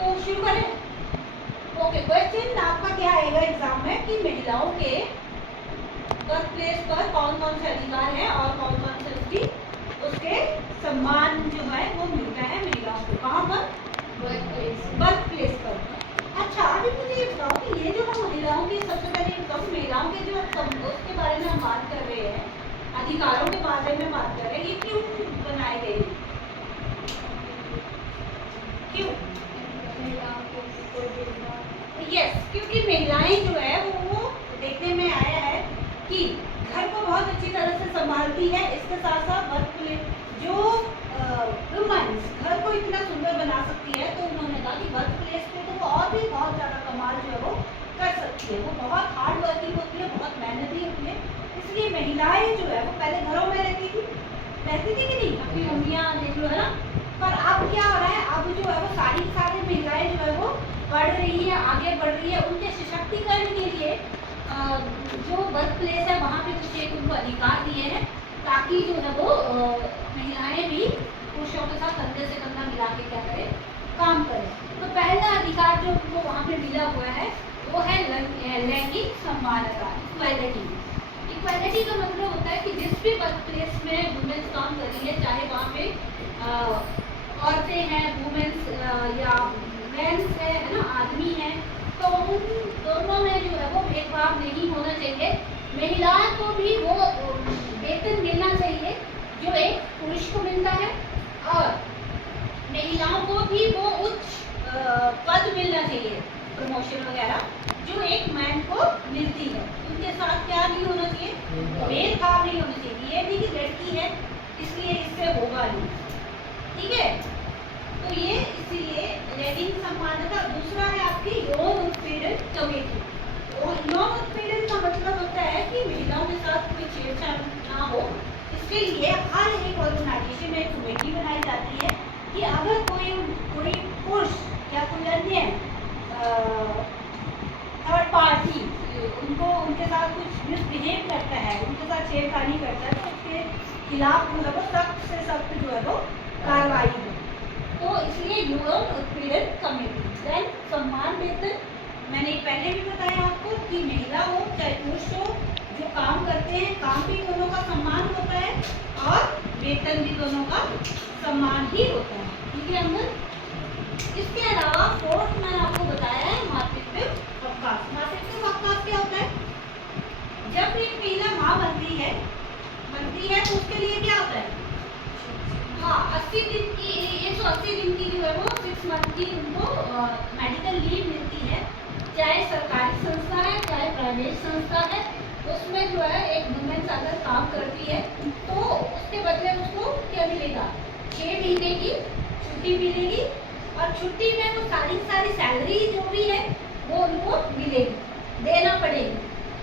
तो शुरू करें। ओके, क्वेश्चन आपका क्या आएगा एग्जाम में कि महिलाओं के वर्क प्लेस पर कौन कौन से अधिकार हैं और कौन कौन से उसके सम्मान जो है वो मिलता है महिलाओं को। कहाँ पर? वर्क प्लेस पर। अच्छा, अभी मुझे ये बताओ कि ये जो हम महिलाओं की, सबसे पहले बताओ महिलाओं के जो उसके बारे में हम बात कर रहे हैं, अधिकारों के बारे में बात कर रहे हैं, ये क्यों बनाए गए? क्यों? यस, क्योंकि महिलाएं जो है वो देखने में आया है कि घर को बहुत अच्छी तरह से संभालती है, इसके साथ साथ वर्क प्लेस जो वुमेन्स घर को इतना सुंदर बना सकती है, तो उन्होंने कहा कि वर्क प्लेस पे तो वो और भी बहुत ज़्यादा कमाल जो है वो कर सकती है। वो बहुत हार्ड वर्किंग होती है, बहुत मेहनती होती है, इसलिए महिलाएं जो है वो पहले घरों में रहती थी कि नहीं? अपनी मम्मियाँ देख लो, है ना। पर अब क्या हो रहा है, अब जो है वो सारी महिलाएं जो है वो बढ़ रही है, आगे बढ़ रही है। उनके सशक्तिकरण के लिए जो वर्क प्लेस है वहाँ पे कुछ एक उनको अधिकार दिए हैं, ताकि जो है वो महिलाएं भी पुरुषों के साथ कंधे से कंधा मिला के क्या करें, काम करें। तो पहला अधिकार जो उनको वहाँ पे मिला हुआ है वो है लैंगिक समानता, इक्वालिटी। इक्वालिटी का मतलब होता है कि जिस भी वर्क प्लेस में वुमेन्स काम कर रही है, चाहे वहाँ पे औरतें हैं, वुमेन्स या मेंस है ना, आदमी है, तो उन दोनों में जो है वो भेदभाव नहीं होना चाहिए। महिलाओं को भी वो वेतन मिलना चाहिए जो एक पुरुष को मिलता है, और महिलाओं को भी वो उच्च पद मिलना चाहिए, प्रमोशन वगैरह, जो एक मैन को मिलती है। उनके साथ क्या नहीं होना चाहिए, भेदभाव नहीं होना चाहिए। ये नहीं कि लड़की है इसलिए इससे होगा नहीं, ठीक है। तो ये इसीलिए लैंगिक समानता। दूसरा है आपकी यौन उत्पीड़न कमेटी। यौन उत्पीड़न का मतलब होता है कि महिलाओं के साथ कोई छेड़छाड़ ना हो, इसके लिए हर एक ऑर्गेनाइजेशन में एक कमेटी बनाई जाती है कि अगर कोई पुरुष या कोई अन्य थर्ड पार्टी उनके साथ कुछ मिसबिहेव करता है, उनके साथ छेड़खानी करता है, तो उसके खिलाफ जो है वो सख्त से सख्त जो है वो कार्रवाई हो। तो इसलिए यौन उत्पीड़न कमेटी। देन सम्मान वेतन, मैंने पहले भी बताया आपको कि महिला हो चाहे पुरुष हो, जो काम करते हैं, काम भी दोनों का सम्मान होता है और वेतन भी दोनों का सम्मान ही होता है, ठीक है अंदर। इसके अलावा फोर्थ मैंने आपको बताया है मातृत्व अवकाश। मातृत्व अवकाश क्या होता है? जब एक महिला माँ बनती है तो उसके लिए क्या होता है? हाँ, 80 दिन की 180 दिन की जो है वो 6 मंथ की उनको मेडिकल लीव मिलती है, चाहे सरकारी संस्था है चाहे प्राइवेट संस्था है। उसमें जो है एक वुमेन अगर काम करती है तो उसके बदले उसको क्या मिलेगा? 6 महीने की छुट्टी मिलेगी, और छुट्टी में वो सारी सैलरी जो भी है वो उनको मिलेगी, देना पड़ेगी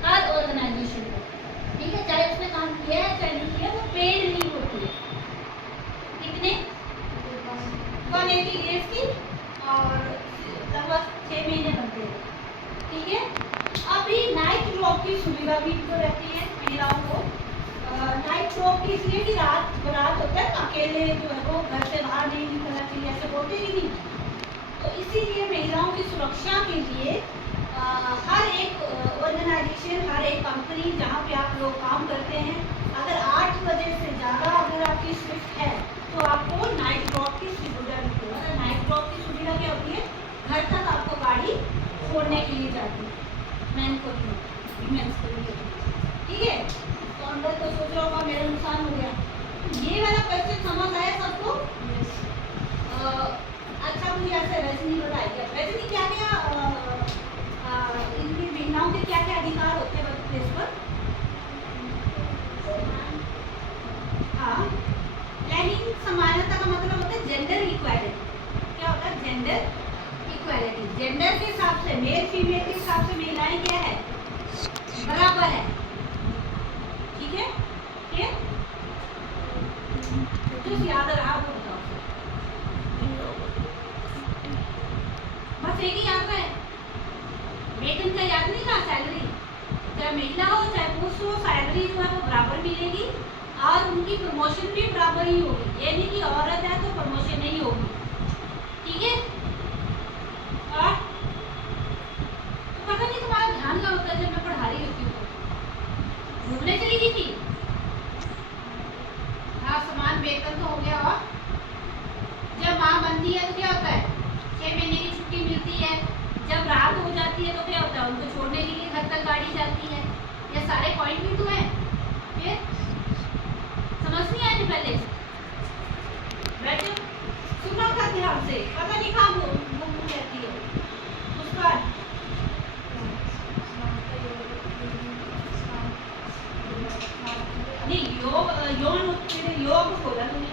हर ऑर्गेनाइजेशन को, ठीक है। चाहे उसने काम किया है चाहे नहीं किया, वो पेड लीव होती है। कितने? 180 डेज की, और लगभग 6 महीने बनते हैं, ठीक है। अभी नाइट जॉब की सुविधा भी तो रहती है महिलाओं को। नाइट जॉब की इसलिए कि रात होता है, अकेले जो है वो घर से बाहर नहीं निकलना चाहिए, ऐसे बोलते ही नहीं। तो इसीलिए महिलाओं की सुरक्षा के लिए हर एक ऑर्गेनाइजेशन, हर एक कंपनी जहाँ पे आप लोग काम करते हैं, अगर 8 बजे से ज़्यादा अगर आपकी शिफ्ट है तो आपको नाइट ड्रॉप की सुविधा मिलती है। नाइट ड्रॉप की सुविधा क्या होती है? घर तक आपको गाड़ी छोड़ने के लिए जाती है, मैन को वीमेंस के लिए, ठीक है। तो अंदर तो सोच रहा होगा मेरा नुकसान हो गया। ये वाला क्वेश्चन समझ आया सबको? अच्छा, मुझे ऐसे रजनी बताइए, रजनी क्या क्या इनकी महिलाओं के क्या क्या अधिकार होते हैं वर्क प्लेस पर? हाँ, लैंगिक समानता का मतलब होता है जेंडर इक्वालिटी। क्या होता है जेंडर इक्वालिटी? जेंडर के हिसाब से, मेल फीमेल के हिसाब से महिलाएं क्या है? बराबर है, ठीक है। जो याद रहा वो बताओ, बस एक ही याद रहा है, वेतन का याद नहीं रहा। सैलरी चाहे महिला हो चाहे पुरुष हो, सैलरी जो है वो बराबर मिलेगी, और उनकी प्रमोशन भी बराबर ही होगी। ये नहीं कि औरत है तो प्रमोशन नहीं होगी, ठीक है। जाती है तो क्या होता है, उनको छोड़ने के लिए घर तक गाड़ी जाती है। ये सारे पॉइंट भी तो हैं। फिर समझ नहीं आए थे पहले? बैठो, सुनो का ध्यान से, पता नहीं कहाँ घूम रहती है मुस्कान। नहीं, यौन उत्पीड़न, योग बोला तुमने,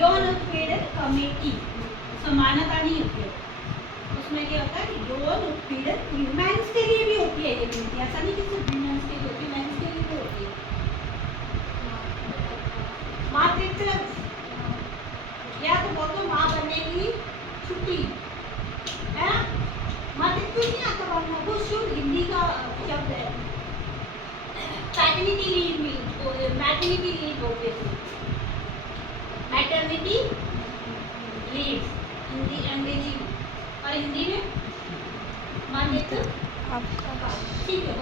यौन उत्पीड़न कमेटी समानता नहीं होती है उसमें। क्या होता है कि यौन उत्पीड़न मेंस के लिए भी होती है ये कमेटी, ऐसा नहीं कि सिर्फ विमेंस के लिए होती है, मेंस के लिए भी होती है। मातृत्व, या तो बोलो माँ बनने की छुट्टी है ना, मातृत्व नहीं आता बोलना, वो शुद्ध हिंदी का शब्द है। पैटर्निटी लीव में, मैटरनिटी लीव होती है, मैटरनिटी लीव हिंदी अंग्रेजी, और हिंदी में मातृत्व। ठीक है,